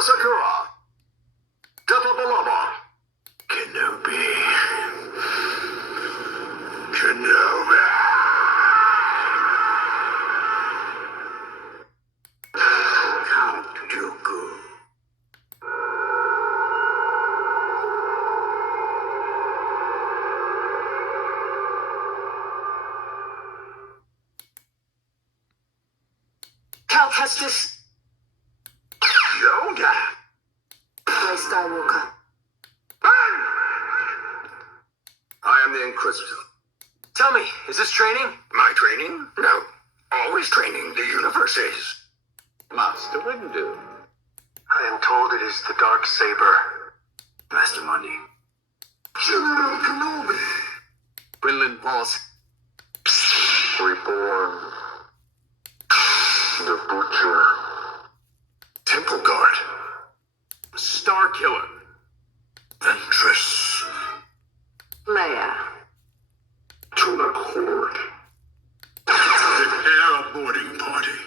Sakura. Depabalaba. Kenobi. Kenobi. Count Dooku. Cal Kestis. Yoda. Ray Skywalker. I am the Inquisitor. Tell me, is this training? My training? No. Always training. The universe is. Master Windu. I am told it is the Dark Saber. Master Mundi. General Kenobi. Quinlan Voss. Reborn. The Butcher. Temple Guard. Star Killer. Ventress. Leia. Tuna Cord. Prepare a boarding party.